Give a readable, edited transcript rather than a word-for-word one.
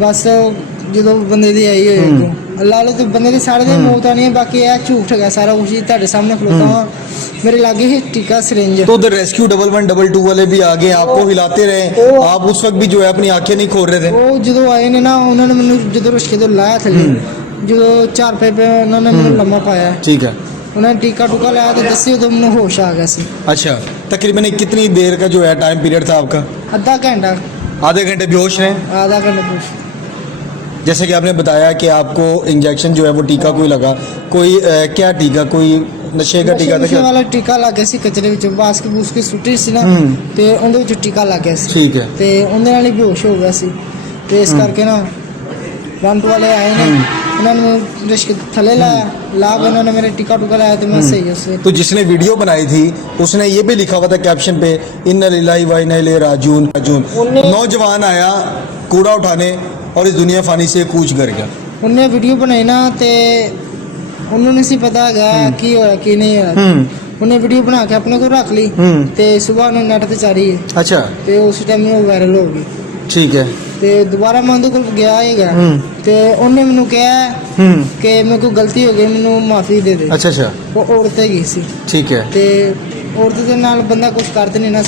बस जो बंदे दी आई होए ला लो तो बंदे के सारे दिन मौत आनी है। बाकी यह झूठ है सारा कुछ ही तेरे सामने खलोता हुआ मेरे लागे ही टीका सिरिंज। तो उधर रेस्क्यू 1112 वाले भी आगे आपको हिलाते रहे, आप उस वक्त भी जो है अपनी आंखें नहीं खोल रहे थे? वो जो आए ने ना उन्होंने मैंने जो रिश्के तो लाया थले जो 4 पे उन्होंने मैंने लम्बा पाया। ठीक है, उन्होंने टीका टूका लाया तो दसी तो मैंने होश आ गया सी। अच्छा, तकरीबन कितनी देर का जो है टाइम पीरियड था आपका? आधा घंटा। आधे घंटे बेहोश रहे? आधा घंटा बेहोश। जैसे कि आपने बताया कि आपको इंजेक्शन जो है वो टीका कोई लगा, कोई क्या टीका, कोई नशे का टीका था नशे क्या? वाला टीका लग गया सी कचरे विच बास के बूस के सुट्टी सी ना ते उंदे विच टीका लग गया सी। ठीक है, ते उंदे नाल ही बेहोश हो गया सी ते इस करके ना रंट वाले आए ने उन्होंने रिश्क थले ला के उन्होंने मेरे टीका टूका लाया तो मैं सही उससे। तो जिसने वीडियो बनाई थी उसने ये भी लिखा हुआ था कैप्शन पे, इन्ना लिल्लाहि व इन्ना इलैहि राजिऊन। नौजवान आया कूड़ा उठाने और इस दुनिया फानी से कूच कर गया। उन्हें वीडियो बनाई ना ते उन्होंने सी पता है की होया की नहीं होया। उन्हें वीडियो बना के अपने को रख ली ते सुबह उन्हें नेट ते चाड़ी। अच्छा, ते उस टाइम वो वायरल हो गई। ठीक है, ते दोबारा मैं उनके कोल गया ही गया ते उन्हें मैनू कहा कि मेरे को गलती हो गई मैनू माफी दे दे। अच्छा अच्छा, वो औरत गई सी। ठीक है, ते औरत दे नाल बंदा कुछ करते नहीं ना।